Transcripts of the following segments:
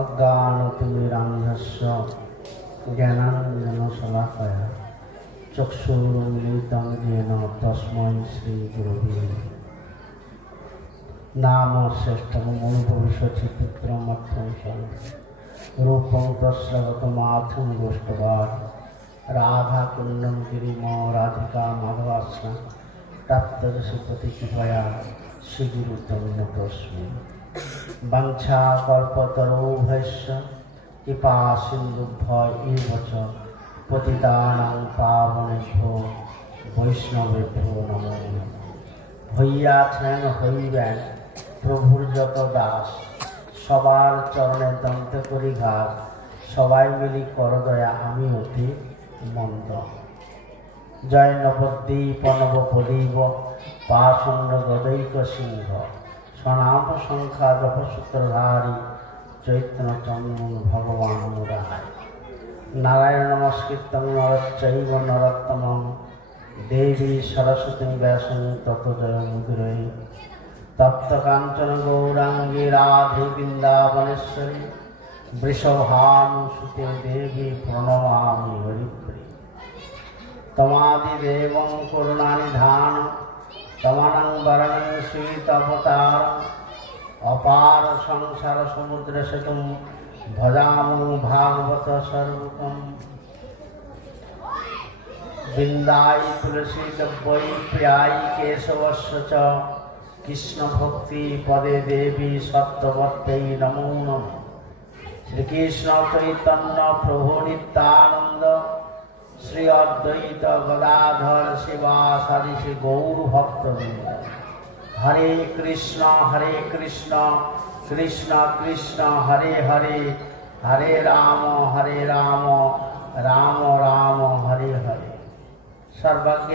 अज्ञानतिमिरान्धस्य ज्ञानाञ्जनशलाकया चक्षुरुन्मीलितं येन तस्मै श्रीगुरवे नाम श्रेष्ठमूलभविष्यचित्रमर्थं रूपं तस्रगतमाथं गोष्ठवान् राधाकुण्डं गिरिमो राधिका माधवास्न तप्तदशपति कृपया श्रीगुरुतं नतोऽस्मि वंशा कल्पतरुभ्यश्च कृपा सिन्धुभ्य एव च पतितानां पावनेभ्यो वैष्णवेभ्यो नमो नमः। হইয়াছেন হইবেন প্রভুর যত দাস, সবার চরণে দন্ত করি ঘাস, সবাই মিলি কর দয়া আমি অতি মন্দ। জয় নবদ্বীপ নবপ্রদীপ পাষণ্ড গদৈক সিংহ, স্বনাম সংখ্যা জপসূত্রধারী চৈতন্য চন্দন ভগবান মুরারি। নারায়ণ নমস্কৃত্যং নরশ্চৈব নরোত্তমং देवी सरस्वती व्यासं ततो जयमुदीरये। तप्त कांचन गौरांगी राधे वृंदावनेश्वरी वृषभानुसुते देवी प्रणमामि हरिप्रिये। तमादिदेवं करुणानिधानं तमानं वरणं श्रीतवतारम् अपार संसार समुद्र सेतुं भजामो भागवत सर्वकम्। बिंदाई तुलसी गब्बई प्रियाई केशवस्य च कृष्ण भक्ति पदे देवी सत्यवत्यै नमो नमः। श्री कृष्ण चैतन्य प्रभु नित्यानंद श्री अद्वैत गदाधर शिवासादि श्री गौर भक्तवृंद। हरे कृष्ण कृष्ण कृष्ण हरे हरे, हरे राम राम राम हरे हरे। सर्वज्ञ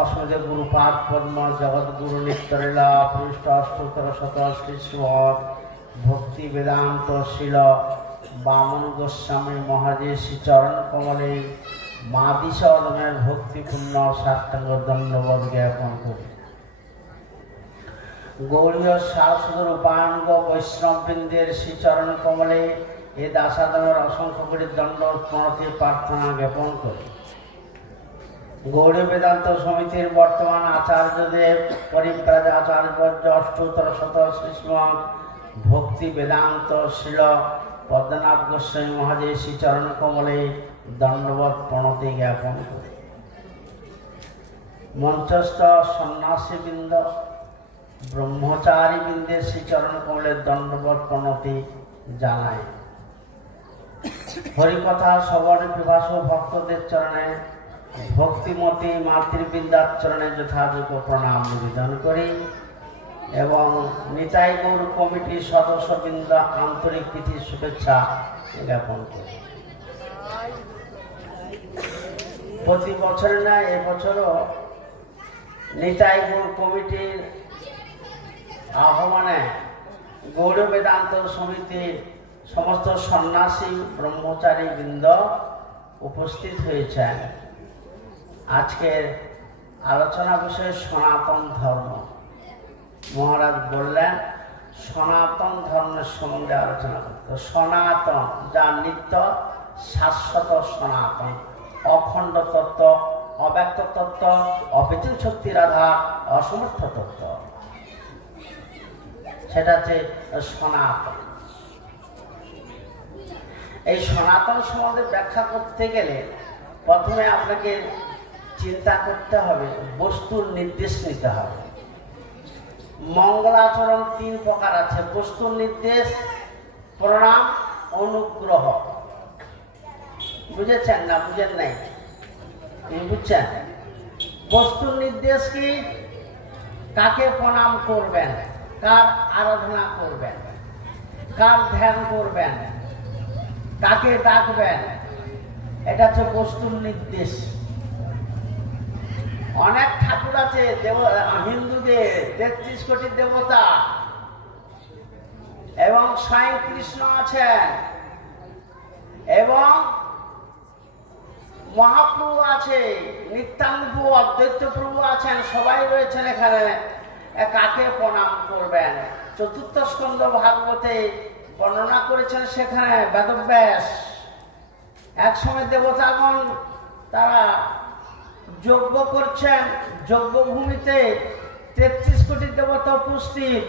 असुदेव गुरुपाद पद्म जगत गुरु नित्यलीला पृष्ठ अष्टोत्तर शत श्रीश्वर भक्ति वेदांत शील बामन गोस्वामी महादेव चरण कमले मादिशमेर भक्तिपूर्ण साष्टांग दंडवत ज्ञापन करी। गौरीय शाश्वत रूपांग वैष्णवबृंदेर श्रीचरण कमले ए दासादामेर असंख्य कोटि दंड प्रणति प्रार्थना ज्ञापन करी। गौड़ी वेदांत समितिर बर्तमान आचार्यदेव परिव्राज आचार्यवर्य अष्टोत्तर शत श्रीश्रीमान भक्ति वेदांत शील पद्मनाभ गोस्वामी महादेव श्री चरण कमले दंडवत प्रणति ज्ञापन करी। मंचस्थ सन्यासी बृंद ब्रह्मचारी बृंदे श्री चरण कमले दंडवत प्रणति जानाय। हरिकथा श्रवण पिपासु भक्तदेव चरणे भक्तिमती मातृबृंदार चरणे यथायोग्य प्रणाम निवेदन करी एवं निताई गौर कमिटी सदस्यबृंद आंतरिक प्रीति शुभेच्छा ज्ञापन करी। प्रति बछर ना ए बछरो निताई गौर कमिटिर आह्वाने गौर वेदांत समितिर समस्त सन्यासी ब्रह्मचारी बृंद उपस्थित हয়েছেন। आजकेर आलोचना विषय सनातन धर्म। महाराज बोलें सनातन धर्म सम्बन्धे आलोचना करते। सनातन जा नित्य शाश्वत सनातन अखंड तत्व अव्यक्त तत्व अविचल शक्तिर आधार असमर्थ तत्व सेटा हच्छे सनातन। এই সনাতন সম্বন্ধে ব্যাখ্যা করতে গেলে প্রথমে আপনাকে চিন্তা করতে হবে, বস্তুর নির্দেশ নিতে হবে। মঙ্গলাচরণ তিন প্রকার আছে, বস্তুর নির্দেশ, প্রণাম, অনুগ্রহ। বুঝেছেন না বুঝেন নাই? বুঝছেন? বস্তুর নির্দেশ কি? কাকে প্রণাম করবেন, কার আরাধনা করবেন, কার ধ্যান করবেন, কাকে ডাকবেন, এটা হচ্ছে বস্তুর নির্দেশ। অনেক ঠাকুর আছে হিন্দুদের ৩৩ কোটি দেবতা এবং স্বয়ং কৃষ্ণ আছেন এবং মহাপ্রভু আছে, নিত্যানন্দ অদ্বৈত প্রভু আছেন, সবাই রয়েছেন এখানে। কাকে প্রণাম করবেন? চতুর্থ স্কন্ধ ভাগবতে বর্ণনা করেছেন সেখানে বেদব্যাস। এক সময় দেবতাগণ তারা যজ্ঞ করছেন, যজ্ঞ ভূমিতে 33 কোটি দেবতা উপস্থিত,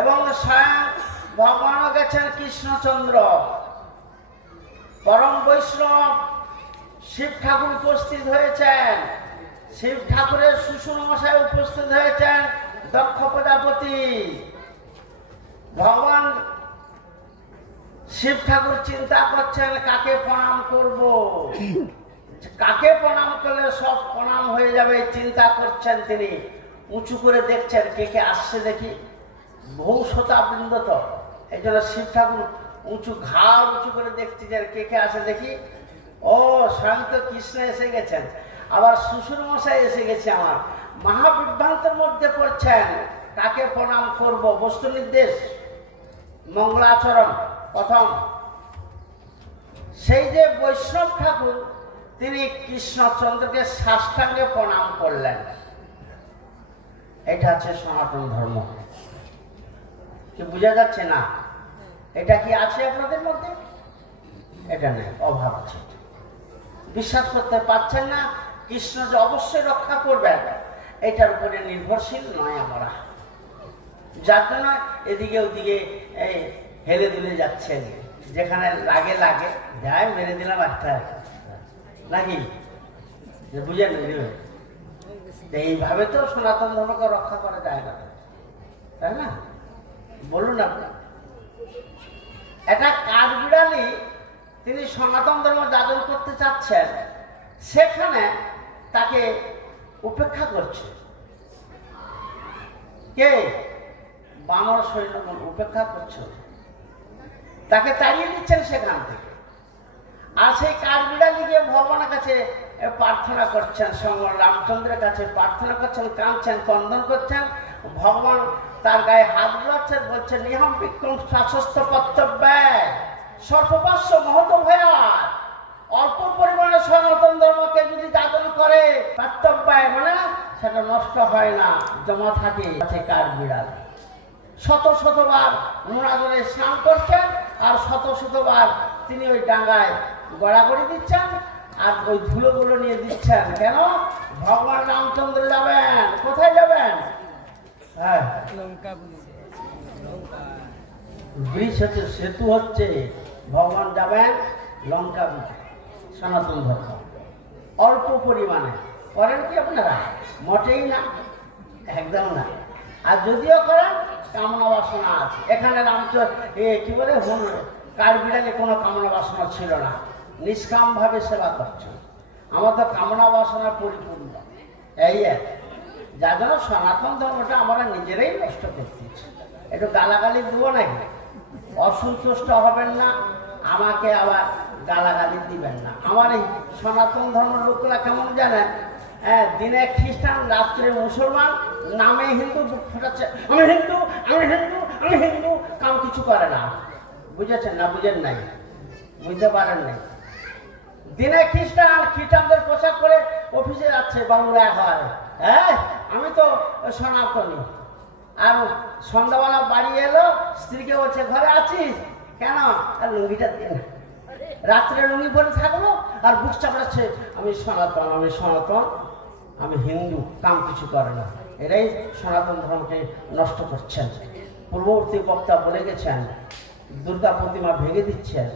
এবং স্বয়ং ভগবানও গেছেন কৃষ্ণচন্দ্র। পরম বৈষ্ণব শিব ঠাকুর উপস্থিত হয়েছেন, শিব ঠাকুরের শ্বশুর মশাই উপস্থিত হয়েছেন, দক্ষ প্রজাপতি। ভগবান শিব ঠাকুর চিন্তা করছেন কাকে প্রণাম করব, কাকে প্রণাম করলে সব প্রণাম হয়ে যাবে, চিন্তা করছেন তিনি। উঁচু করে দেখছেন কে কে আসছে দেখি, বহু শ্রোতাবৃন্দ তো, এই জন্য শিব ঠাকুর ঘাড় উঁচু করে দেখতেছেন কে কে আসে দেখি। ও স্বয়ং তো কৃষ্ণ এসে গেছেন, আবার শ্বশুর মশাই এসে গেছে। আমার মহাবিভ্রান্তের মধ্যে পড়ছেন, কাকে প্রণাম করব। বস্তু নির্দেশ মঙ্গলাচরণ প্রথম। সেই যে বৈষ্ণব ঠাকুর তিনি কৃষ্ণচন্দ্রকে সাষ্টাঙ্গে প্রণাম করলেন। এটা হচ্ছে সনাতন ধর্ম। কি বোঝা যাচ্ছে না? এটা কি আছে আপনাদের মধ্যে? এটা নেই, অভাব আছে। বিশ্বাস করতে পারছেন না কৃষ্ণ যে অবশ্যই রক্ষা করবেন, এটার উপরে নির্ভরশীল নয় আমরা। যার জন্য এদিকে ওদিকে হেলে দুলে যাচ্ছেন, যেখানে লাগে লাগে যাই মেরে দিলাম একটা, নাকি বুঝেন? এইভাবে তো সনাতন ধর্মকে রক্ষা করা যায় না, তাই না? বলুন আপনার একটা কাঠবিড়ালি তিনি সনাতন ধর্ম যাজন করতে চাচ্ছেন, সেখানে তাকে উপেক্ষা করছে কে? বানর সৈন্যগণ উপেক্ষা করছে, তাকে তাড়িয়ে দিচ্ছেন সেখান থেকে। আর সেই কাঠবিড়ালি গিয়ে ভগবানের কাছে প্রার্থনা করছেন, স্বয়ং রামচন্দ্রের কাছে প্রার্থনা করছেন, কাঁদছেন, ক্রন্দন করছেন। ভগবান তার গায়ে হাত বুলাচ্ছেন, বলছেন নিহম বিক্রম শাস্ত্র কর্তব্যায় সর্বপাস্য মহত ভয়ার। অল্প পরিমাণে সনাতন ধর্মকে যদি যাজন করে কর্তব্যায় মানে সেটা নষ্ট হয় না, জমা থাকে। কাঠবিড়াল শত শতবার নোনাজলে স্নান করছেন, আর শত শতবার তিনি ওই ডাঙ্গায় গড়াগড়ি দিচ্ছেন, আর ওই ধুলোগুলো নিয়ে দিচ্ছেন। কেন? ভগবান রামচন্দ্র যাবেন। কোথায় যাবেন? হ্যাঁ, ব্রিজ হচ্ছে, সেতু হচ্ছে, ভগবান যাবেন লঙ্কা ব্রিজে। সনাতন ধর্ম অল্প পরিমাণে করেন কি আপনারা? মোটেই না, একদম না। আর যদিও করেন কামনা বাসনা আছে। এখানে কি বলে কাঠবিড়ালে কোনো কামনা বাসনা ছিল না, নিষ্কাম ভাবে সেবা করছেন। আমাদের কামনা বাসনা পরিপূর্ণ, এই যার জন্য সনাতন ধর্মটা আমরা নিজেরাই নষ্ট করতেছি। একটু গালাগালি দিব নাকি? অসন্তুষ্ট হবেন না, আমাকে আবার গালাগালি দিবেন না। আমার এই সনাতন ধর্মের লোকরা কেমন জানেন? দিনে খ্রিস্টান, রাত্রে মুসলমান, নামে হিন্দু, বুক ফোটাচ্ছে আমি হিন্দু, আমি হিন্দু, আমি হিন্দু, কাম কিছু করে না। বুঝেছেন না? বুঝেন নাই, বুঝতে পারেন নাই। দিনে খ্রিস্টানদের পোশাক করে অফিসে যাচ্ছে, বাংলা হয়। হ্যাঁ, আমি তো সনাতনী। আর সন্ধ্যাবেলা বাড়ি এলো, স্ত্রীকে বলছে ঘরে আছিস কেন? আর লুঙ্গিটা দিয়ে না, রাত্রে লুঙ্গি পরে থাকলো আর বুক চাপড়াচ্ছে আমি সনাতন, আমি সনাতন, আমি হিন্দু, কাম কিছু করে না। এরাই সনাতন ধর্মকে নষ্ট করছেন। পূর্ববর্তী বক্তা বলে গেছেন দুর্গা প্রতিমা ভেঙে দিচ্ছেন,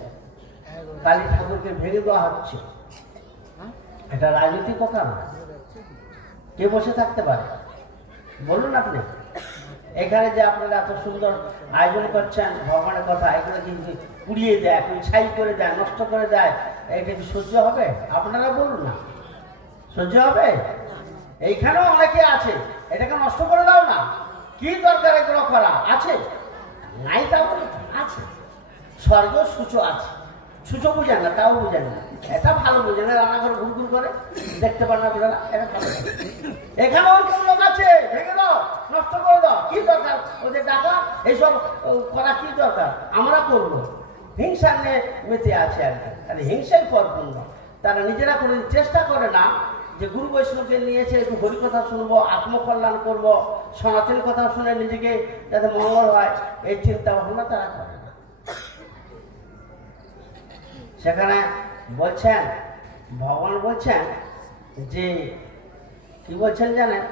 কালী ঠাকুরকে ভেঙে দেওয়া হচ্ছে। এটা রাজনৈতিক কথা না। কে বসে থাকতে পারে বলুন আপনি? এখানে যে আপনারা এত সুন্দর আয়োজন করছেন ভগবানের কথা, এগুলো কিন্তু পুড়িয়ে দেয়, ছাই করে দেয়, নষ্ট করে দেয়, এটা কি সহ্য হবে? আপনারা বলুন না, সহ্য হবে? এইখানেও অনেকে আছে, এটাকে নষ্ট করে দাও না। কি দরকার এগুলো করা? আছে নাই তা আছে। স্বর্গ সূচো আছে, সূচো বুঝেন না, তাও বুঝেন না। এটা ভালো বুঝেন না, রান্নাঘরে ঘুরঘুর করে দেখতে পান না, বুঝে না, এটা ভালো। এখানেও লোক আছে, ভেঙে দাও, নষ্ট করে দাও। কি দরকার ওদের টাকা এইসব করা? কি দরকার? আমরা করবো। হিংসা নিয়ে মেতে আছে আর কি, তাহলে হিংসাই পরিপূর্ণ। তারা নিজেরা কোনো চেষ্টা করে না যে গুরু বৈষ্ণবকে নিয়েছে একটু হরিকথা শুনবো, আত্মকল্যাণ করবো, সনাতন কথা শুনে নিজেকে যাতে মঙ্গল হয় এই চিন্তা ভাবনা তারা করে না। সেখানে বলছেন, ভগবান বলছেন যে কি বলছেন জানেন,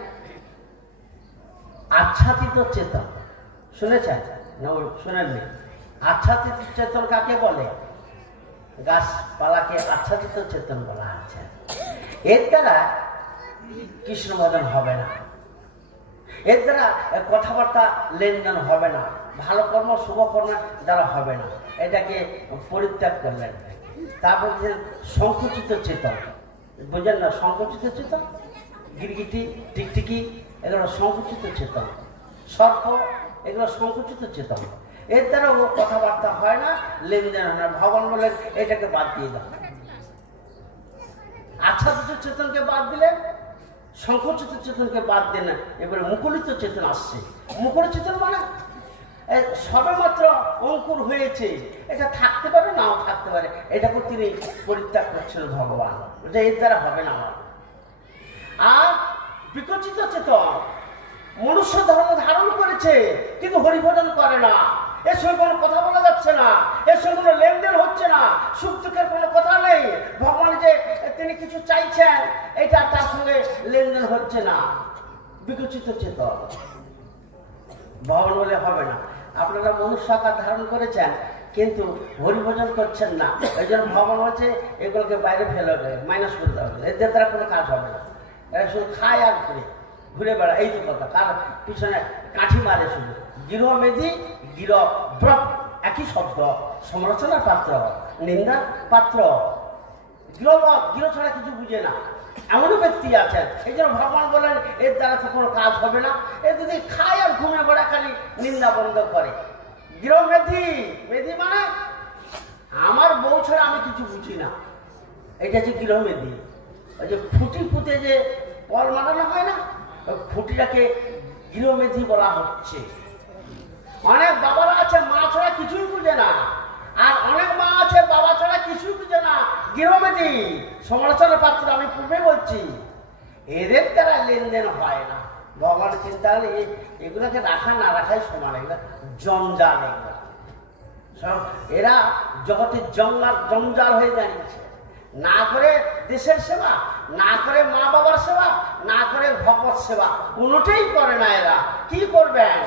আচ্ছাদিত চেতন। শুনেছেন না? শুনেননি? আচ্ছাদিত চেতন কাকে বলে? গাছপালাকে আচ্ছাদিত চেতন বলা আছে। এর দ্বারা কৃষ্ণ ভজন হবে না, এর দ্বারা কথাবার্তা লেনদেন হবে না, ভালো কর্ম শুভ কর্ম দ্বারা হবে না, এটাকে পরিত্যাগ করলেন। তারপর সংকুচিত চেতন, বুঝলেন না? সংকুচিত চেতন, গিরগিটি টিকটিকি এগুলো সংকুচিত চেতন, সর্প এগুলো সংকুচিত চেতন। এর দ্বারা ও কথাবার্তা হয় না, লেনদেন হয় না। ভগবান বলেন এটাকে বাদ দিয়ে দাও। আচ্ছাদিত চেতনকে বাদ দিলেন, সংকুচিত চেতনকে বাদ দেন, এবারে মুকুলিত চেতন আসছে। মুকুল চেতন মানে সবে মাত্র অঙ্কুর হয়েছে, এটা থাকতে পারে নাও থাকতে পারে, এটাকে তিনি পরিত্যাগ করছিল ভগবান, এটা এর দ্বারা হবে না। আর বিকশিত চেতন মনুষ্য ধর্ম ধারণ করেছে কিন্তু হরিভজন করে না, এর সঙ্গে কোনো কথা বলা যাচ্ছে না, এর সঙ্গে কোনো লেনদেন হচ্ছে না, সুখ দুঃখের কোনো কথা নেই। ভগবান যে তিনি কিছু চাইছেন এটা তার সঙ্গে লেনদেন হচ্ছে না, বিকশিত চেতন। ভগবান বলে হবে না, আপনারা মনুষ্য আকার ধারণ করেছেন কিন্তু হরিভজন করছেন না, এই জন্য ভগবান বলছে এগুলোকে বাইরে ফেলে দেবে, মাইনাস করে দেওয়া হবে, এদের দ্বারা কোনো কাজ হবে না। এরা শুধু খায় আর ঘুরে বেড়া, এই তো কথা। কার পিছনে কাঠি মারে শুধু। গৃহ মেধি, গৃহ ব্রত একই শব্দ, সমালোচনার পাত্র, নিন্দার পাত্র। গৃহ ছাড়া কিছু বুঝে না, এমনও ব্যক্তি আছেন। এই জন্য ভগবান বলেন এর দ্বারা তো কোনো কাজ হবে না, এ যদি খায় আর ঘুমে বেড়া খালি নিন্দা বন্ধ করে। গৃহ মেধি, মেধি মানে আমার বউ ছাড়া আমি কিছু বুঝি না, এটা হচ্ছে গৃহ মেধি। ওই যে ফুটি পুঁতে যে পল মানানো হয় না, ওই খুঁটিটাকে গৃহমেধি বলা হচ্ছে। অনেক বাবারা আছে মা ছাড়া কিছুই বুঝে না, আর অনেক মা আছে বাবা ছাড়া কিছুই বুঝে না, গৃহমেধি, সমালোচনার পাত্র। আমি পূর্বে বলছি এদের দ্বারা লেনদেন হয় না। ভগবানের চিন্তা হলে এগুলোকে রাখা না রাখাই সমান, এগুলো জঞ্জাল। এগুলো সব এরা জগতের জঞ্জাল হয়ে দাঁড়িয়েছে। না করে দেশের সেবা, না করে মা বাবার সেবা, না করে ভগবত সেবা, কোনোটাই করে না। এরা কি করবেন?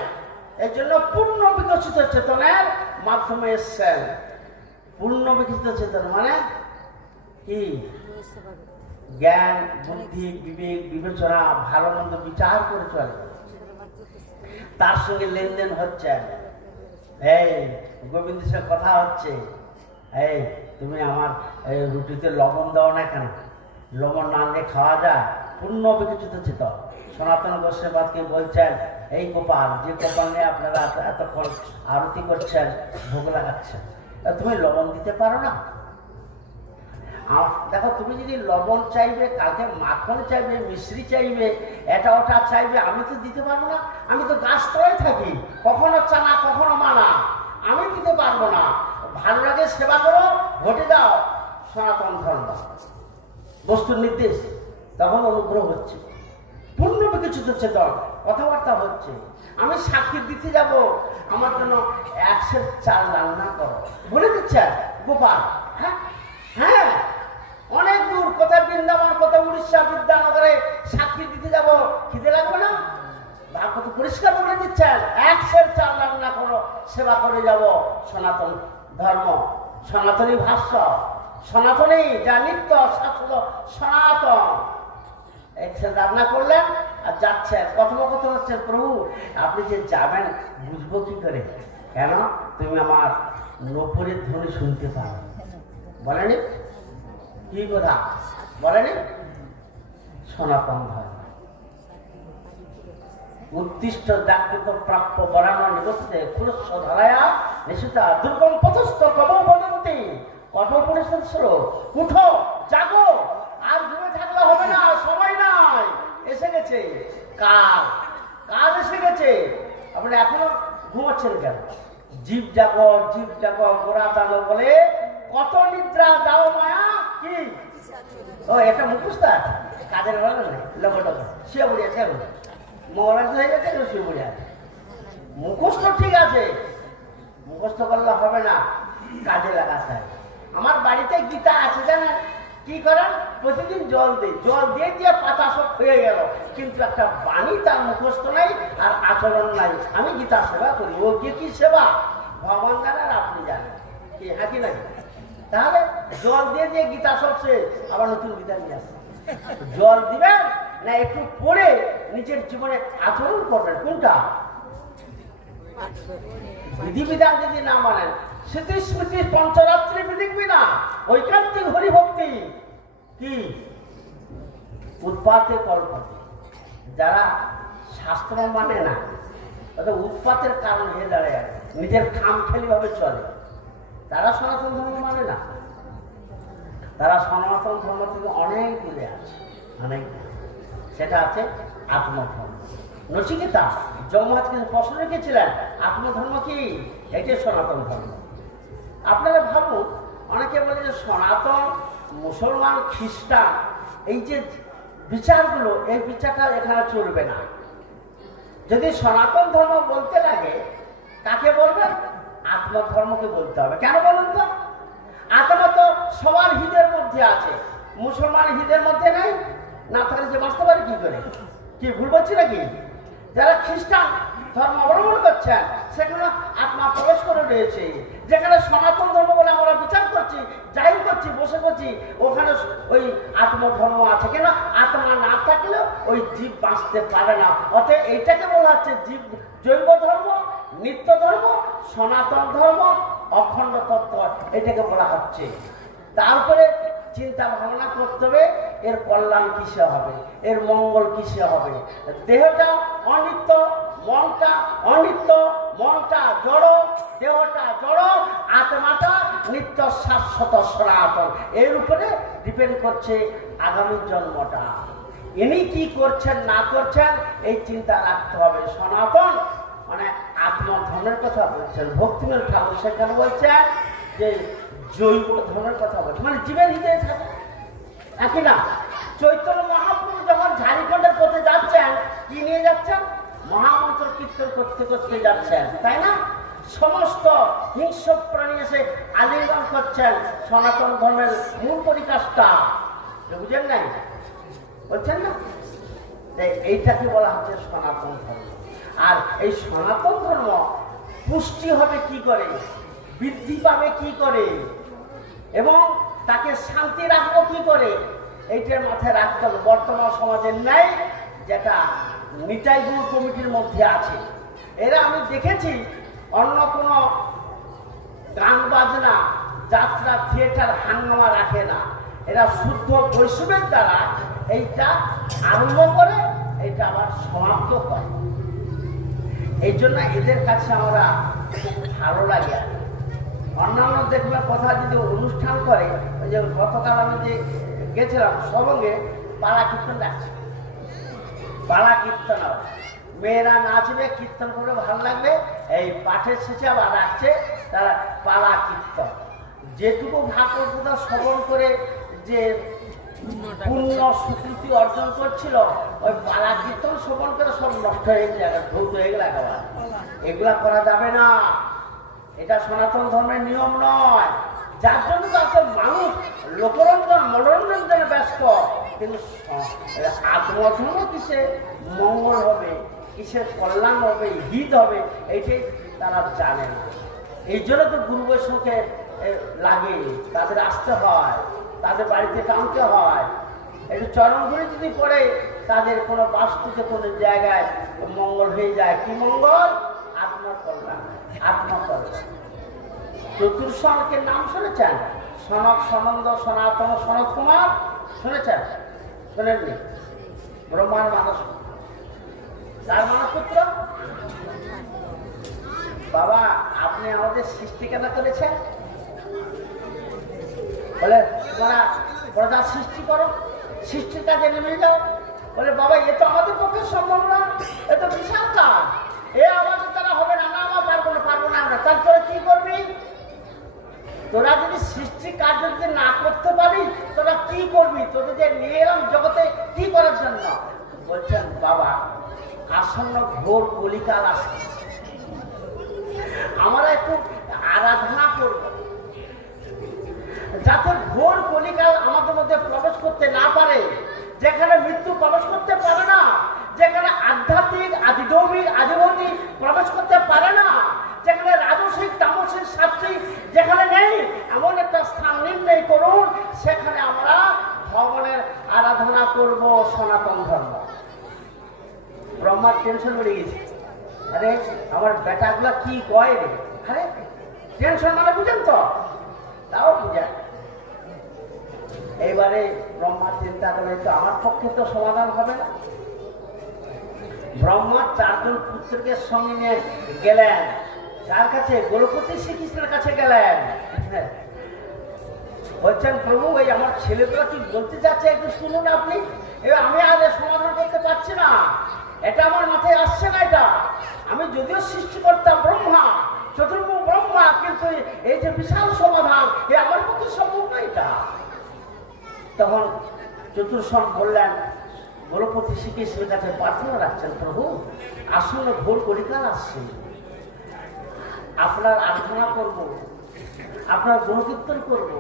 এর জন্য পূর্ণ বিকশিত চেতনের মাধ্যমে এসছেন। পূর্ণ বিকশিত চেতন মানে কি? জ্ঞান, বুদ্ধি, বিবেক, বিবেচনা, ভালো মন্দ বিচার করে চলে, তার সঙ্গে লেনদেন হচ্ছে। এই গোবিন্দ সঙ্গে কথা হচ্ছে, এই তুমি আমার এই রুটিতে লবণ দাও না কেন? লবণ না আনলে খাওয়া যায়? পূর্ণ বিকশিত চেতন সনাতন গোস্বামীকে বলছেন, এই গোপাল, যে গোপাল নিয়ে আপনারা এতক্ষণ আরতি করছেন, ভোগ লাগাচ্ছেন, তুমি লবণ দিতে পারো না? দেখো, তুমি যদি লবণ চাইবে, কালকে মাখন চাইবে, মিশ্রি চাইবে, এটা ওটা চাইবে, আমি তো দিতে পারবো না। আমি তো গাছতলায় থাকি, কখনো চানা কখনো মানা, আমি দিতে পারবো না। ভালো লাগে সেবা করো, ভোটে দাও, সনাতন ধর্ম বস্তুর নির্দেশ। তখন অনুগ্রহ হচ্ছে, পূর্ণ বিকশিত চেতন, কথাবার্তা হচ্ছে। আমি সাক্ষী দিতে যাব, আমার জন্য 100 চাল রান্না করো, বলে দিচ্ছে গোপাল। হ্যাঁ হ্যাঁ, অনেক দূর, কোথায় বৃন্দাবন, কোথায় উড়িষ্যা, বিদ্যানগরে সাক্ষী দিতে যাব, খিদে লাগবে না? ভাগবত পরিষ্কার বলে দিচ্ছেন, 100 চাল রান্না করো, সেবা করে যাব। সনাতন ধর্ম, সনাতনী ভাষ্য, সনাতনী যা নিত্য শাশ্বত সনাতন। 100 রান্না করলেন আর যাচ্ছেন, কথোপকথন হচ্ছে, প্রভু আপনি যে যাবেন বুঝবো কি করে? কেন? তুমি আমার নপুরের ধ্বনি শুনতে পারো। বলেনি? কি কথা বলেনি? সনাতন ধর্ম উদ্দিষ্ট জাগ্রত প্রাপ্য বরানো নিবসতে খুলস্ব ধারায়া নিশ্চিতা দুর্গম পথস্থ কবৌ বদন্তি। কঠোপনিষদ স্বরূপ, উঠো, জাগো, আর ঘুমে থাকলে হবে না, সময় নাই, এসে গেছে কাল, কাল এসে গেছে। আপনি এখনো ঘুমাচ্ছেন কেন? জীব জাগো, জীব জাগো, গোড়া টানো বলে কত নিদ্রা যাও মায়া। কি ও এটা মুখস্থ আছে, কাজের ভালো নেই, লোক শুয়ে পড়িয়েছে, মহারাজ হয়ে গেছে, শুয়ে পড়ে আছে। মুখস্থ ঠিক আছে, মুখস্থ করলে হবে না, কাজে লাগাতে হবে। আমার বাড়িতে গীতা আছে জানেন, কি করেন? প্রতিদিন জল দিই, জল দিয়ে দিয়ে পাতা সব হয়ে গেল, কিন্তু একটা বাণী তার মুখস্থ নাই আর আচরণ নাই। আমি গীতা সেবা করি, ও কি সেবা ভগবান জানেন, আপনি জানেন কি, হ্যাঁ কি নাকি? তাহলে জল দিয়ে দিয়ে গীতা সব শেষ, আবার নতুন গীতা নিয়ে আসে। জল দিবেন না একটু পড়ে নিজের জীবনে আচরণ করবেন, কোনটা? বিধিবিধান যদি না মানেন, স্মৃতি স্মৃতি পঞ্চরাত্রি বিধিবি না, ঐকান্তিক হরিভক্তি কি উৎপাতে কল্পতে। যারা শাস্ত্র মানে না, তাদের উৎপাতের কারণ হয়ে দাঁড়ায়, নিজের খামখেয়ালি ভাবে চলে, তারা সনাতন ধর্ম মানে না। তারা সনাতন ধর্ম থেকে অনেক দূরে আছে, অনেক। সেটা আছে আত্মধর্ম। নচিকেতা যমরাজকে প্রশ্ন রেখেছিলেন, আত্মধর্ম কি? এটাই সনাতন ধর্ম। আপনারা ভাবুন, অনেকে বলে যে সনাতন, মুসলমান, খ্রিস্টান, এই যে বিচারগুলো, এই বিচারটা এখানে চলবে না। যদি সনাতন ধর্ম বলতে লাগে, কাকে বলবেন? আত্মধর্মকে বলতে হবে। কেন বলুন তো? আত্মা তো সবার হৃদয়ের মধ্যে আছে, মুসলমান হৃদয়ের মধ্যে নেই, না থাকলে যে বাঁচতে পারে কি করে? কি ভুল বলছি নাকি? যারা খ্রিস্টান ধর্ম অবলম্বন করছেন, সেখানে আত্মা প্রবেশ করে রয়েছে। যেখানে সনাতন ধর্ম বলে আমরা বিচার করছি, জাহির করছি, বসে করছি, ওখানে ওই আত্মধর্ম আছে। কেন? আত্মা না থাকলেও ওই জীব বাঁচতে পারে না। অতএব এইটাকে বলা হচ্ছে জীব জৈব ধর্ম, নিত্য ধর্ম, সনাতন ধর্ম, অখণ্ড তত্ত্ব, এটাকে বলা হচ্ছে। তারপরে চিন্তা ভাবনা করতে হবে, এর কল্যাণ কিসে হবে, এর মঙ্গল কিসে হবে। দেহটা অনিত্য, মনটা অনিত্য, মনটা জড়, দেহটা জড়, আত্মাটা নিত্য, শাশ্বত, সনাতন। এর উপরে ডিপেন্ড করছে আগামী জন্মটা। ইনি কি করছেন না করছেন এই চিন্তা রাখতে হবে। সনাতন মানে আত্মধর্মের কথা বলছেন। ভক্তিমূল ঠাকুর সেখানে বলছেন যে জৈব ধর্মের কথা বলছে, মানে জীবের হৃদয়ে থাকে, একই না? চৈতন্য মহাপ্রভু যখন ঝাড়খণ্ডের পথে যাচ্ছেন, কি নিয়ে যাচ্ছেন? মহামন্ত্র কীর্তন করতে করতে যাচ্ছেন, তাই না? সমস্ত হিংস্র প্রাণী এসে আলিঙ্গন করছেন সনাতন ধর্মের মূল পরিকাষ্ঠা। বুঝেন নাই? বলছেন না? এইটাকে বলা হচ্ছে সনাতন ধর্ম। আর এই সনাতন ধর্ম পুষ্টি হবে কি করে, বৃদ্ধি পাবে কি করে, এবং তাকে শান্তি রাখবো কি করে, এইটার মাথায় রাখতে হবে। বর্তমান সমাজের ন্যায় যেটা নিতাই গুরু কমিটির মধ্যে আছে, এরা আমি দেখেছি অন্য কোনো গান বাজনা, যাত্রা, থিয়েটার, হাঙ্গামা রাখে না। এরা শুদ্ধ বৈষ্ণবের দ্বারা এইটা আরম্ভ করে, এইটা আবার সমাপ্ত করে। এই জন্য এদের কাছে আমরা খুব ভালো লাগে। অন্যান্য দেখবে কথা যদি অনুষ্ঠান করে, ওই যে গতকাল আমি যে গেছিলাম সবঙ্গে, পাড়া কীর্তন ডাকছে, পাড়া কীর্তন হবে, মেয়েরা নাচবে, কীর্তন করে ভালো লাগবে। এই পাঠের শেষে আবার রাখছে তারা পাড়া কীর্তন। যেটুকু ভাগবত শ্রবণ করে যে পূর্ণ স্বীকৃতি অর্জন করছিল, ওই পালা কীর্তন শ্রবণ করে সব নষ্ট হয়ে গেল, ধৌত হয়ে গেল একেবারে। এগুলা করা যাবে না, এটা সনাতন ধর্মের নিয়ম নয়। যার জন্য তো আসলে মানুষ লোকরঞ্জন, মনোরঞ্জনে ব্যস্ত, কিন্তু আত্মধর্ম কিসে মঙ্গল হবে, কিসের কল্যাণ হবে, হিত হবে, এইটাই তারা জানে না। এই জন্য তো গুরু বৈষ্ণবকে লাগে, তাদের আসতে হয়, তাদের বাড়িতে টানতে হয়। একটু চরণগুলি যদি পড়ে, তাদের কোনো বাস্তুতে কোনো জায়গায় মঙ্গল হয়ে যায়। কি মঙ্গল? আত্মার কল্যাণ, আত্মা কল্যাণ। চতুর্শঙ্কের নাম শুনেছেন? সনক, সনন্দ, সনাতন, সনত কুমার শুনেছেন? শোনেননি? ব্রহ্মার মানস, তার মানসপুত্র। বাবা, আপনি আমাদের সৃষ্টি কেন করেছেন? বলে তোমরা প্রজা সৃষ্টি করো, সৃষ্টির কাজে নেমে যাও। বলে বাবা, এ তো আমাদের পক্ষে সম্ভব না, এ তো বিশাল কাজ, এ আমাদের দ্বারা হবে না, না আমার পারবো না, পারবো না আমরা। তার তোরা কি করবি? তোরা যদি সৃষ্টি কার্য যদি না করতে পারি, তোরা কি করবি? তোদের যে নিয়ে এলাম জগতে কি করার জন্য? বলছেন বাবা, আসন্ন ঘোর কলিকাল আসছে, আমরা একটু আরাধনা করব যাতে ঘোর কলিকাল আমাদের মধ্যে প্রবেশ করতে না পারে, যেখানে মৃত্যু প্রবেশ করতে পারে না, যেখানে আধ্যাত্মিক আদিদৌমিক আদিভৌতিক প্রবেশ করতে পারে না, যেখানে রাজসিক তামসিক সাত্বিক যেখানে নেই, এমন একটা স্থান নির্ণয় করুন সেখানে আমরা ভগবানের আরাধনা করব। সনাতন ধর্ম। ব্রহ্মার টেনশন বেড়ে গেছে, আরে আমার বেটাগুলা কি কয় রে, আরে টেনশন মানে বুঝেন তো, তাও বুঝেন। এইবারে ব্রহ্মা চিন্তা করে তো আমার পক্ষে তো সমাধান হবে না। ব্রহ্মা 4 জন পুত্রকে সঙ্গে নিয়ে গেলেন কার কাছে? গৌরপতি শ্রীকৃষ্ণের কাছে গেলেন। বলছেন প্রভু, ওই আমার ছেলেগুলো কি বলতে চাচ্ছে একটু শুনুন আপনি। আমি আর সমাধান করতে পারছি না, এটা আমার মাথায় আসছে না। এটা আমি যদিও সৃষ্টি করতাম ব্রহ্মা, চতুর্মুখ ব্রহ্মা, কিন্তু এই যে বিশাল সমাধান আমার পক্ষে সম্ভব না এটা। তখন চতুর্শন বললেন, গৌরপতি শ্রীকৃষ্ণের কাছে প্রার্থনা রাখছেন, প্রভু আসন্ন ঘোর কলিকাল আসছে, আপনার আরাধনা করব, আপনার গুণকীর্তন করব,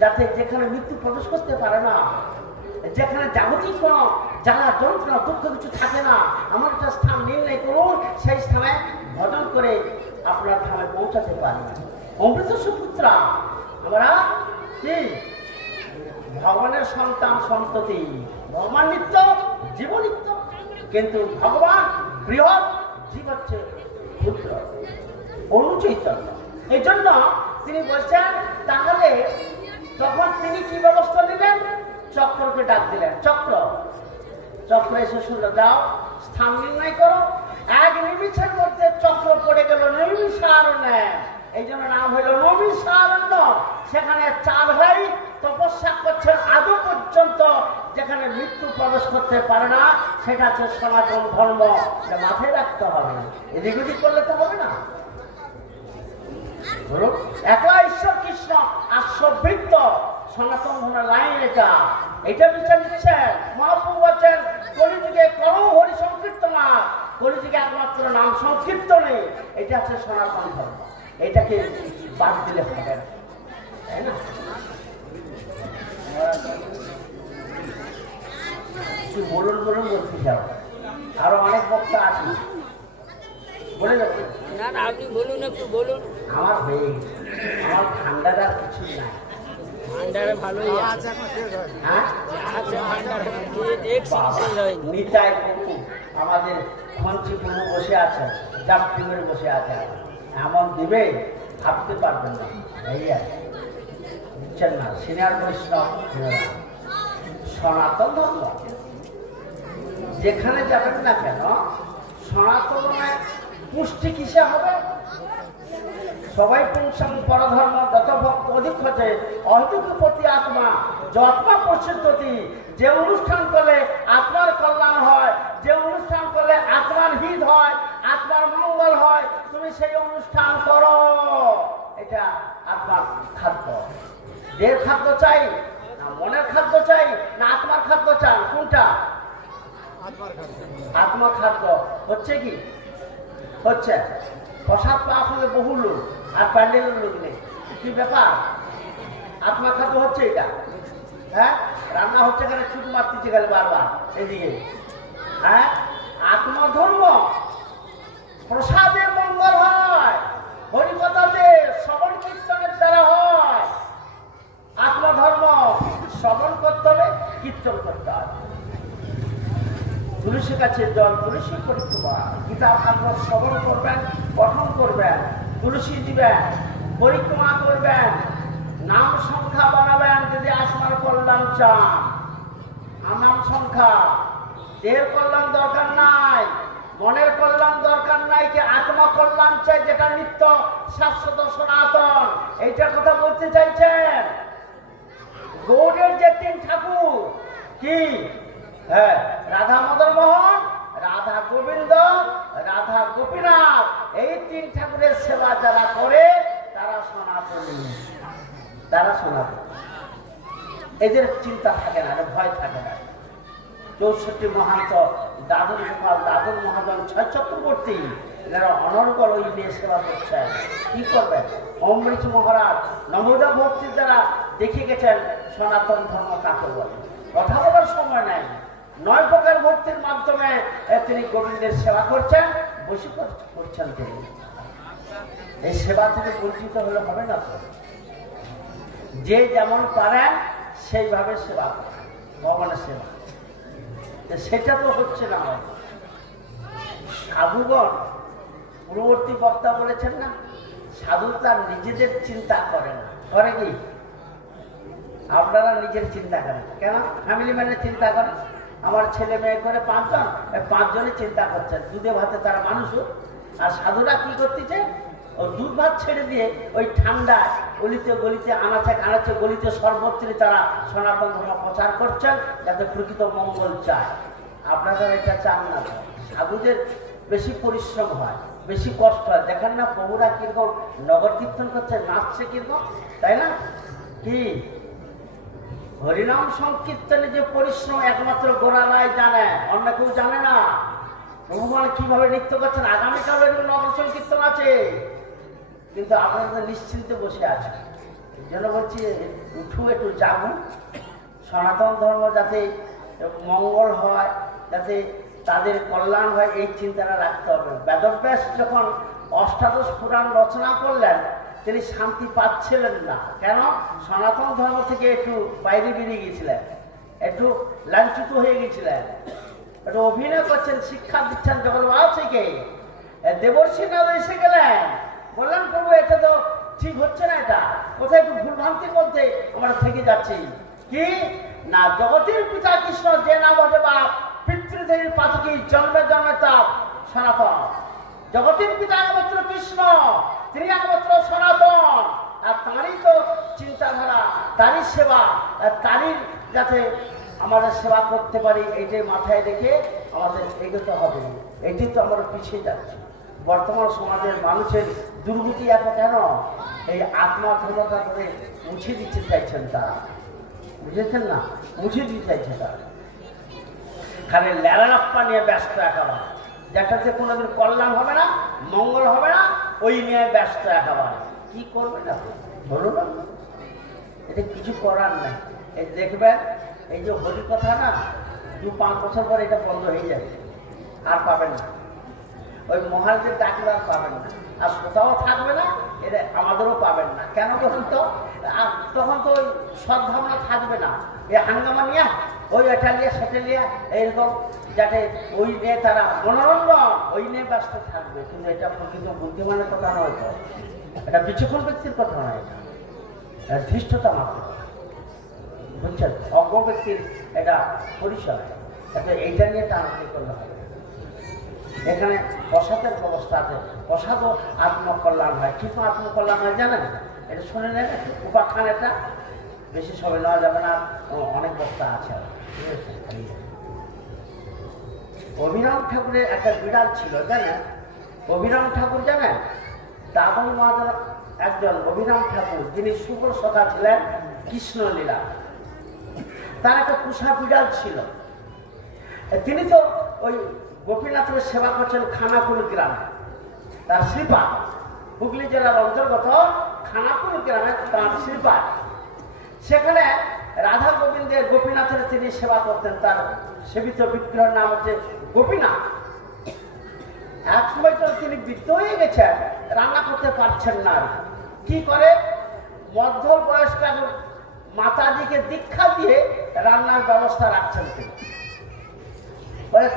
যাতে যেখানে মৃত্যু প্রবেশ করতে পারে না, যেখানে জাগতিক কোনো জ্বালা যন্ত্রণা দুঃখ কিছু থাকে না, আমার একটা স্থান নির্ণয় করুন, সেই স্থানে ভজন করে আপনার ধামে পৌঁছাতে পারি। অমৃত সুপুত্রা, আমরা কি ভগবানের সন্তান সন্ততি, ভগবান নিত্য, জীব নিত্য, কিন্তু ভগবান বৃহৎ, জীব হচ্ছে পুত্র, অনুচৈতন্য। এই জন্য তিনি বলছেন, তাহলে তখন তিনি কি ব্যবস্থা নিলেন? চক্রকে ডাক দিলেন। চক্র এসে শুনলো, দাও স্থান নির্ণয় করো। 1 নিমিষের মধ্যে চক্র পড়ে গেল নৈমিষারণ্যে, এই জন্য নাম হইল নৈমিষারণ্য। সেখানে 4 ভাই তপস্যা করছেন আদৌ পর্যন্ত, যেখানে মৃত্যু প্রবেশ করতে পারে না, সেটা হচ্ছে সনাতন ধর্ম। মাথায় রাখতে হবে, এদিক ওদিক করলে তো হবে না। একলা ঈশ্বর কৃষ্ণ আশ্ববৃত্ত সনাতন ধর্মের লাইন এটা বিচার দিচ্ছেন মহাপ্রভু বলছেন, কলিযুগে করো হরি সংকীর্তনা, কলিযুগে একমাত্র নাম সংকীর্তনে, এটা হচ্ছে সনাতন ধর্ম। এটাকে বাদ দিলে হবে না, তাই না? বলুন বলতে যাও, আরো অনেক বক্তা আছে, বলে যাবো না। আপনি বলুন, একটু বলুন। আমার হয়ে আমার ঠান্ডাটা কিছু নাই, ঠান্ডাটা ভালোই আছে। হ্যাঁ, নিতাই প্রভু আমাদের খঞ্চি প্রভু বসে আছেন, জাপটিমের বসে আছে, এমন দিবে ভাবতে পারবেন না। এই আর বুঝছেন না, সিনিয়র বৈষ্ণব সনাতন ধর্ম যেখানে যাবেন না কেন, সনাতনে পুষ্টি কিসে হবে? সবাই পুংসাং পরধর্ম যত ভক্ত অধিক হচ্ছে অহেতুক প্রতি আত্মা যত্মা প্রসিদ্ধতি। যে অনুষ্ঠান করলে আত্মার কল্যাণ হয়, যে অনুষ্ঠান করলে আত্মার হিত হয়, আত্মার মঙ্গল হয়, তুমি সেই অনুষ্ঠান করো। এটা আত্মার খাদ্য। দেহের খাদ্য চাই না মনের খাদ্য চাই না আত্মার খাদ্য চান? কোনটা? আত্মার খাদ্য হচ্ছে কি? হচ্ছে প্রসাদ পাওয়া হলে বহু লোক আর প্যান্ডেলের লোক নেই, কি ব্যাপার? আত্মা খাদ্য হচ্ছে এটা। হ্যাঁ, রান্না হচ্ছে এখানে ছুট মারতেছে গেলে বারবার এদিকে। হ্যাঁ, আত্মধর্ম প্রসাদে মঙ্গল হয়, হরিকথাতে শ্রবণ কীর্তনের দ্বারা হয়। আত্মধর্ম শ্রবণ করতে হবে, কীর্তন করতে হবে। তুলসী কাছে জল, তুলসী পরিক্রমা, গীতা ভাগবত শ্রবণ করবেন, পঠন করবেন, তুলসী দিবেন, পরিক্রমা করবেন, নাম সংখ্যা বানাবেন যদি আত্মার কল্যাণ চান। নাম সংখ্যা, দেহের কল্যাণ দরকার নাই, মনের কল্যাণ দরকার নাই, কি আত্মা কল্যাণ চাই, যেটা নিত্য শাশ্বত সনাতন। এইটার কথা বলতে চাইছেন। গৌড়ের যে 3 ঠাকুর কি? হ্যাঁ, রাধা মদন মোহন, রাধা গোবিন্দ, রাধা গোপীনাথ, এই 3 ঠাকুরের সেবা যারা করে তারা সনাতনী, তারা সনাতনী। এদের চিন্তা থাকে না, ভয় থাকে না। 64 মহান্ত দাদুর গোপাল, দাদুর মহাজন, ছয় চক্রবর্তী, এনারা অনর্গল ওই নিয়ে সেবা করছেন। কি করবেন? অমৃত মহারাজ নবোদা ভক্তির দ্বারা দেখে গেছেন সনাতন ধর্ম কাকে বলে। কথা বলার সময় নেই। 9 প্রকার ভক্তির মাধ্যমে তিনি গোবিন্দের সেবা করছেন, বসে করছেন তিনি। এই সেবা থেকে বঞ্চিত হলে হবে না তো। যে যেমন পারেন সেইভাবে সেবা করেন, ভগবানের সেবা। সেটা তো হচ্ছে না। সাধুগণ, পূর্ববর্তী বক্তা বলেছেন না, সাধু তার নিজেদের চিন্তা করে না, করে কি? আপনারা নিজের চিন্তা করেন কেন? ফ্যামিলি ম্যানের চিন্তা করেন। আমার ছেলে মেয়ে করে 5 জন, 5 জনের চিন্তা করছেন, দুধে ভাতে তারা মানুষ। আর সাধুরা কি করতেছে? ও দুধ ভাত ছেড়ে দিয়ে ওই ঠান্ডায় গলিতে গলিতে, আনাচে কানাচে গলিতে সর্বত্রে তারা সনাতন ধর্ম প্রচার করছেন, যাতে প্রকৃত মঙ্গল চায়। আপনারা এটা চান না। সাধুদের বেশি পরিশ্রম হয়, বেশি কষ্ট হয়। দেখেন না প্রভুরা কিরকম নগর কীর্তন করছে, নাচছে কিরকম, তাই না? কি হরিনাম সংকীর্তনে যে পরিশ্রম একমাত্র গোড়ারাই জানে, অন্য কেউ জানে না। ভগবান কিভাবে নৃত্য করছেন, আগামীকাল নগর সংকীর্তন আছে, কিন্তু আপনারা নিশ্চিন্তে বসে আছেন। এই জন্য বলছি উঠু, একটু জাগুন। সনাতন ধর্ম যাতে মঙ্গল হয়, যাতে তাদের কল্যাণ হয়, এই চিন্তাটা রাখতে হবে। বেদব্যাস যখন অষ্টাদশ পুরাণ রচনা করলেন, তিনি শান্তি পাচ্ছিলেন না। কেন? সনাতন ধর্ম থেকে একটু বাইরে বেরিয়ে গিয়েছিলেন, একটু লাঞ্ছিত হয়ে গেছিলেন। একটু অভিনয় করছেন, শিক্ষা দিচ্ছেন জগন্নাথ থেকে। দেবর্ষী নাথ এসে গেলেন, বললেন প্রভু এটা তো ঠিক হচ্ছে না, এটা কোথায় একটু ভুলভ্রান্তির মধ্যে আমরা থেকে যাচ্ছি। কি না, জগতের পিতা কৃষ্ণ যে নাম বটে বাপ, পিতৃদেবীর পাতকি জন্মে জন্মে তাপ সনাতন। জগতের পিতা একমাত্র কৃষ্ণ, তিনি একমাত্র সনাতন। আর তাঁরই তো চিন্তাধারা, তারই সেবা, তারই যাতে আমাদের সেবা করতে পারি, এইটাই মাথায় রেখে আমাদের এগোতে হবে। এটি তো আমরা পিছিয়ে যাচ্ছি। বর্তমান সমাজের মানুষের দুর্গতি এত কেন? এই আত্মাধীনতা করে মুছে দিতে চাইছেন তারা, বুঝেছেন না? মুছে দিতে চাইছে তারা, খালি ল্যালাপ্পা নিয়ে ব্যস্ত একেবারে, যেটাতে কোনোদিন কল্যাণ হবে না, মঙ্গল হবে না, ওই নিয়ে ব্যস্ত একেবারে। কি করবে না বলুন, এটা কিছু করার নাই। এই দেখবেন, এই যে হরি কথা না, 2-5 বছর পরে এটা বন্ধ হয়ে যাবে, আর পাবেন না। ওই মহারাজের ডাকলে আর পাবেন না, আর কোথাও থাকবে না, এটা আমাদেরও পাবেন না। কেন বলুন তো? তখন তো ওই সদ্ভাবনা থাকবে না। এই হাঙ্গামা নিয়ে, ওই এটা নিয়ে সেটা নিয়ে, এইরকম যাতে ওই নিয়ে তারা মনোরঞ্জন, ওই নিয়ে ব্যস্ত থাকবে। কিন্তু এটা প্রকৃত বুদ্ধিমানের কথা নয়, তো এটা বিচক্ষণ ব্যক্তির কথা নয়, এটা ধৃষ্টতা মাত্র, বুঝছেন? অজ্ঞ ব্যক্তির এটা পরিচয়। এটা এইটা নিয়ে টানাটানি করলে হবে। এখানে প্রসাদের ব্যবস্থা আছে, প্রসাদও আত্মকল্যাণ হয়। কিন্তু আত্মকল্যাণ হয় জানেন, এটা শুনে নেন। উপাখ্যান এটা বেশি সময় নেওয়া যাবে না, অনেক বক্তা আছে। অভিরাম ঠাকুরের একটা বিড়াল ছিল জানেন? অভিরাম ঠাকুর জানেন? দাদন মহাজন একজন অভিরাম ঠাকুর, যিনি শুভর সখা ছিলেন কৃষ্ণলীলা, তার একটা পুষা বিড়াল ছিল। তিনি তো ওই গোপীনাথের সেবা করছেন খানাকুল গ্রামে, তার শ্রীপা, হুগলি জেলার অন্তর্গত খানাকুল গ্রামে তার শ্রীপা। সেখানে রাধা গোবিন্দের, গোপীনাথের তিনি সেবা করতেন। তার সেবিত বিগ্রহের নাম হচ্ছে গোপীনাথ। এক সময় তো তিনি বৃদ্ধ হয়ে গেছেন, রান্না করতে পারছেন না। কি করে? মধ্য বয়স্ক মাতাজিকে দীক্ষা দিয়ে রান্নার ব্যবস্থা রাখছেন তিনি। বলে,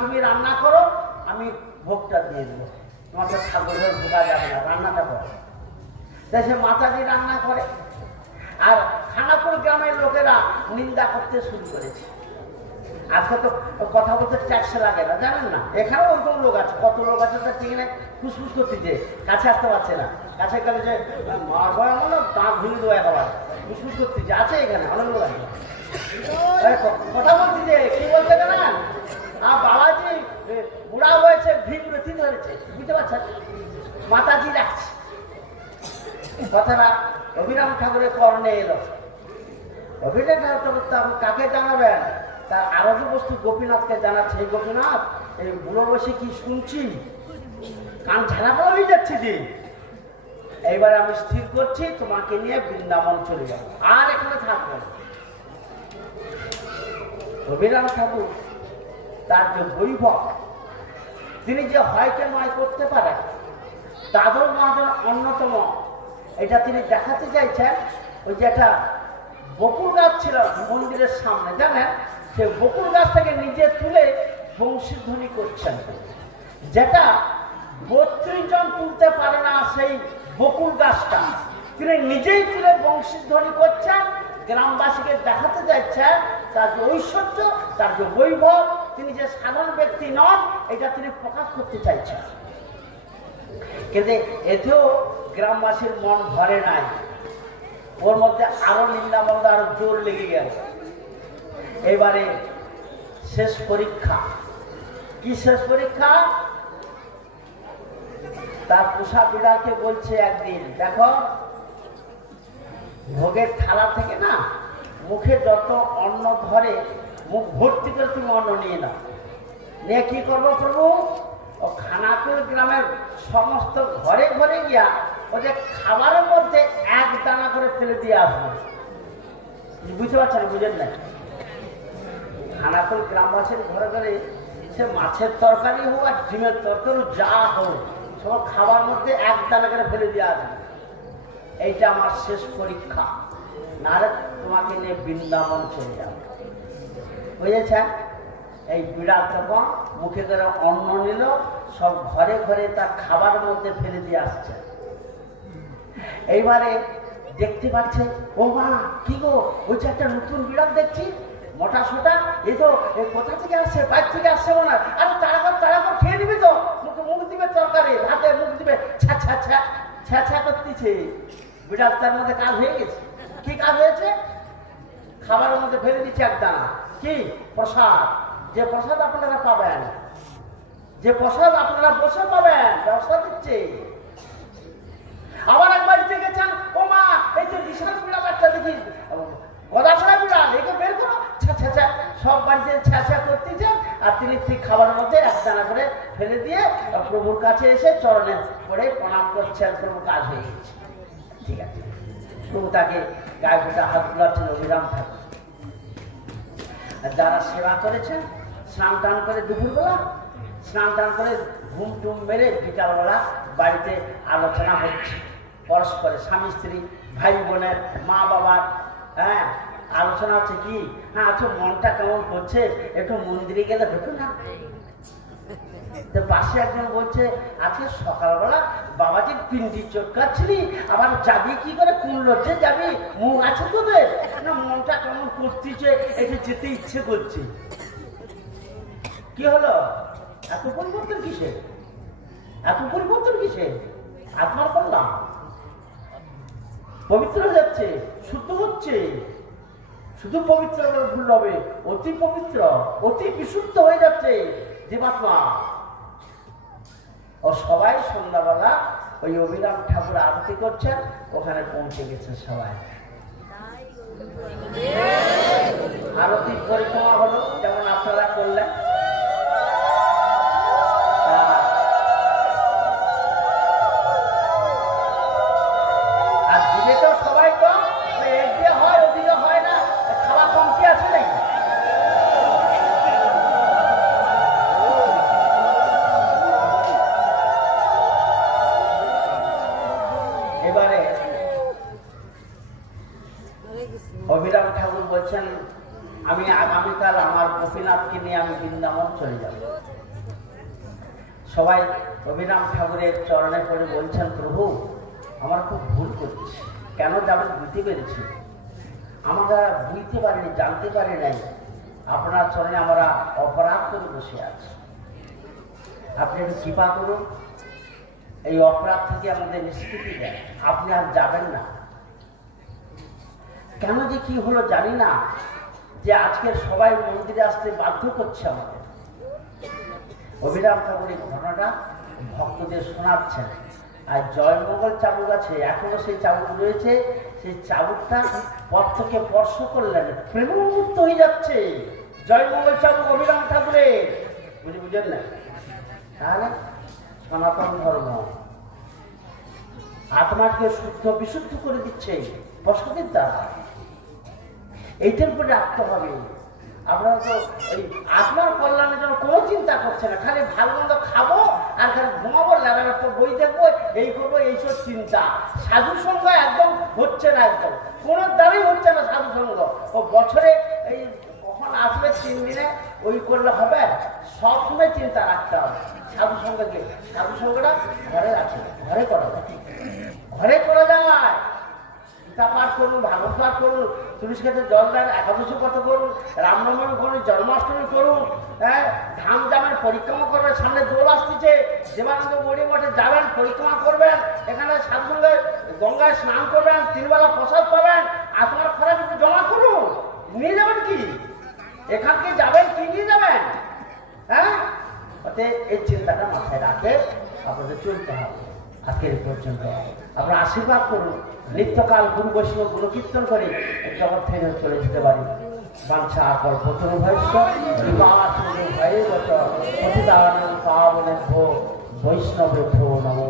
তুমি রান্না করো, আমি ভোগটা দিয়ে দেবো, তোমাকে ঠাকুরের ভোগা যাবে না, রান্নাটা করো। তাই সে মাতাজি রান্না করে। আর খানাকুল গ্রামের লোকেরা নিন্দা করতে শুরু করেছে। আজকে তো কথা বলতে ট্যাক্স লাগে না, জানেন না? এখানেও ওরকম লোক আছে, কত লোক আছে তার ঠিক নেই, ফুসফুস করতেছে, কাছে আসতে পারছে না। কাছে গেলে যে দাঁত ভুলে দেবো একেবারে, ফুসফুস করতেছে, আছে এখানে অনেক লোক আছে। কথা বলছি যে কি বলতে জানেন? বাবাজি বুড়া হয়েছে, ভীমরতি ধরেছে, বুঝতে পারছেন? মাতাজি রাখছে। কথাটা অভিরাম ঠাকুরের কর্ণে এলো। অভিরাম ঠাকুর কাকে জানাবেন? তার আরতি বস্তু গোপীনাথকে জানাচ্ছে, এই গোপীনাথ এই বুড়ো বসে কি শুনছি, কান ঝালাপালা হয়ে যাচ্ছে যে, এইবার আমি স্থির করছি তোমাকে নিয়ে বৃন্দাবন চলে যাবো, আর এখানে থাকবো না। অভিরাম ঠাকুর তার যে বৈভব, তিনি যে হয়কে নয় করতে পারেন, তাদের মহাজন অন্যতম, এটা তিনি দেখাতে চাইছেন। ওই যে একটা বকুল গাছ ছিল মন্দিরের সামনে, জানেন, সে বকুল গাছ থেকে নিজে তুলে বংশীধ্বনি করছেন, যেটা 32 জন তুলতে পারে না, সেই বকুল গাছটা তিনি নিজেই তুলে বংশীধ্বনি করছেন। গ্রামবাসীকে দেখাতে যাচ্ছেন তার যে ঐশ্বর্য, তার যে বৈভব, তিনি যে সাধারণ ব্যক্তি নন, এটা তিনি প্রকাশ করতে চাইছেন। কিন্তু এতেও গ্রামবাসীর মন ভরে নাই, ওর মধ্যে আরো নিন্দামন্দ আরো জোর লেগে গেল। এবারে শেষ পরীক্ষা। কি শেষ পরীক্ষা? তার পোষা বিড়ালকে বলছে একদিন, দেখো ভোগের থালা থেকে না মুখে যত অন্ন ধরে, মুখ ভর্তি করে তুমি অন্ন নিয়ে নাও, নিয়ে কি করবো প্রভু? ও খানাকুল গ্রামের সমস্ত ঘরে ঘরে গিয়া ওদের খাবারের মধ্যে এক দানা করে ফেলে দিয়ে আসবো। বুঝতে পারছেন? বুঝেন না? খানাকুল গ্রামবাসীর ঘরে ঘরে সে মাছের তরকারি হোক আর ডিমের তরকারি যা হোক, সব খাবার মধ্যে এক দানা করে ফেলে দিয়ে আসবে। এইটা আমার শেষ পরীক্ষা, নাহলে তোমাকে নিয়ে বৃন্দাবন চলে যাবে। বুঝেছেন? এই বিড়াল তখন মুখে করে অন্ন নিল, সব ঘরে ঘরে তার খাবার মধ্যে ফেলে দিয়ে আসছে। এইবারে দেখতে পাচ্ছে, ও মা কি গো, ওই যে একটা নতুন বিড়াল দেখছি, মোটা সোটা, এই তো কোথা থেকে আসছে, বাইরে থেকে আসছে মনে হয়, আরে তাড়াতাড়ি খেয়ে নিবি তো, মুখ দিবে তরকারি, ভাতে মুখ দিবে, ছ্যা ছ্যা ছ্যা ছ্যা ছ্যা করতেছে। বিড়াল তার মধ্যে কাজ হয়ে গেছে। কি কাজ হয়েছে? খাবারের মধ্যে ফেলে দিচ্ছে একটা কি প্রসাদ, যে প্রসাদ আপনারা পাবেন, যে প্রসাদ আপনারা বসে পাবেন, ব্যবস্থা দিচ্ছে। আবার একবার গেছেন, ও মা এই যে বিশাল বিড়াল একটা দেখি, গদাছড়া বিড়াল, একে বের করো, ছ্যা ছ্যা ছ্যা, সব বাড়িতে ছ্যা ছ্যা করতেছেন। আর তিনি ঠিক খাবারের মধ্যে এক দানা করে ফেলে দিয়ে প্রভুর কাছে এসে চরণে পড়ে প্রণাম করছেন, প্রভু কাজ হয়ে গেছে। ঠিক আছে, প্রভু তাকে গায়ে ফোটা হাত বুলাচ্ছেন অভিরাম ঠাকুর। যারা সেবা করেছেন, স্নান টান করে দুপুরবেলা, স্নান টান করে ঘুম টুম মেরে বিকালবেলা বাড়িতে আলোচনা হচ্ছে পরস্পরে, স্বামী স্ত্রী, ভাই বোনের, মা বাবার, হ্যাঁ আলোচনা হচ্ছে। কি হ্যাঁ আচ্ছা, মনটা কেমন করছে, একটু মন্দিরে গেলে হতো না? পাশে একজন বলছে, আজকে সকালবেলা বাবাজির পিন্ডি চটকাচ্ছিলি, আবার যাবি কি করে, কোন লজ্জে যাবি, মুখ আছে তোদের না? মনটা কেমন করতেছে, এসে যেতে ইচ্ছে করছে। কি হলো? এত পরিবর্তন কিসে? এত পরিবর্তন কিসে? আত্মার করলাম পবিত্র হয়ে যাচ্ছে, শুদ্ধ হচ্ছে। শুধু পবিত্র ভুল হবে, অতি পবিত্র, অতি বিশুদ্ধ হয়ে যাচ্ছে জীবাত্মা। ও সবাই সন্ধ্যাবেলা ওই অভিরাম ঠাকুর আরতি করছেন, ওখানে পৌঁছে গেছে সবাই। আরতি পরিক্রমা হলো, যেমন আপনারা করলেন। আর দিলে তো সবাই কম, এদিকে হয় ওদিকে হয় না, খাওয়া কমতি আছে নাকি? এবারে অভিরাম ঠাকুর বলছেন, আমি আগামীকাল আমার গোপীনাথকে নিয়ে আমি বৃন্দাবন চলে যাব। সবাই অভিরাম ঠাকুরের চরণে পড়ে বলছেন, প্রভু আমার খুব ভুল করছি, কেন যাবেন বুঝতে পেরেছি, আমরা বুঝতে পারিনি, জানতে পারি নাই, আপনার চরণে আমরা অপরাধ করে বসে আছি, আপনি একটু কৃপা করুন, এই অপরাধ থেকে আমাদের নিষ্কৃতি দেন, আপনি আর যাবেন না। কেন যে কি হলো জানি না, যে আজকে সবাই মন্দিরে আসতে বাধ্য করছে আমাদের। অভিরাম ঠাকুর এই ঘটনাটা ভক্তদের শোনাচ্ছেন। আর জয়মঙ্গল চাবুক আছে, এখনো সেই চাবুক রয়েছে, সেই চাবুকটা পথকে স্পর্শ করলেন, প্রেমমুক্ত হয়ে যাচ্ছে। জয় মঙ্গল চাপ অভিরাম ঠাকুরের, বুঝেন না? তাহলে সনাতন ধর্ম আত্মাকে শুদ্ধ বিশুদ্ধ করে দিচ্ছে বসতির দ্বারা। এইটার উপরে রাখতে হবে। আপনারা তো এই আত্মার কল্যাণের জন্য কোনো চিন্তা করছে না, খালি ভালো মন্দ খাবো আর খালি ঘুমাবো, লেবার একটা বই দেখবো, এই করবো, এইসব চিন্তা। সাধু সঙ্গ একদম হচ্ছে না, একদম কোনো দ্বারাই হচ্ছে না সাধু সঙ্গ। ও বছরে এই কখন আসবে 3 দিনে ওই করলে হবে? সবসময় চিন্তা রাখতে হবে সাধু সঙ্গকে। সাধু সঙ্গটা ঘরে আছে, ঘরে করা যায়, ঘরে করা যায়। গীতা পাঠ করুন, ভাগবত পাঠ করুন, তুলসী ক্ষেত্রে জল দেন, একাদশী ব্রত করুন, রামনবমী করুন, জন্মাষ্টমী করুন, হ্যাঁ, ধাম যাবেন, পরিক্রমা করবেন, সামনে দোল আসতেছে, দেবানন্দ গৌরী মঠে যাবেন, পরিক্রমা করবেন, এখানে সাধুসঙ্গে গঙ্গায় স্নান করবেন, 3 বেলা প্রসাদ পাবেন, আপনার খরচ একটু জমা করুন। নিয়ে যাবেন কি? এখান থেকে যাবেন কি নিয়ে যাবেন? হ্যাঁ, এই চিন্তাটা মাথায় রাখে আপনাদের চলতে হবে। আজকের পর্যন্ত আপনারা আশীর্বাদ করুন, নিত্যকাল গুরু বৈষ্ণব গুরু কীর্তন করে জগৎ থেকে চলে যেতে পারি। বাঞ্ছা কল্পতরু ভৈষ্য কৃপা সিন্ধু ভয়ে গত পতিতানাং পাবনেভ্যো বৈষ্ণবেভ্যো নমো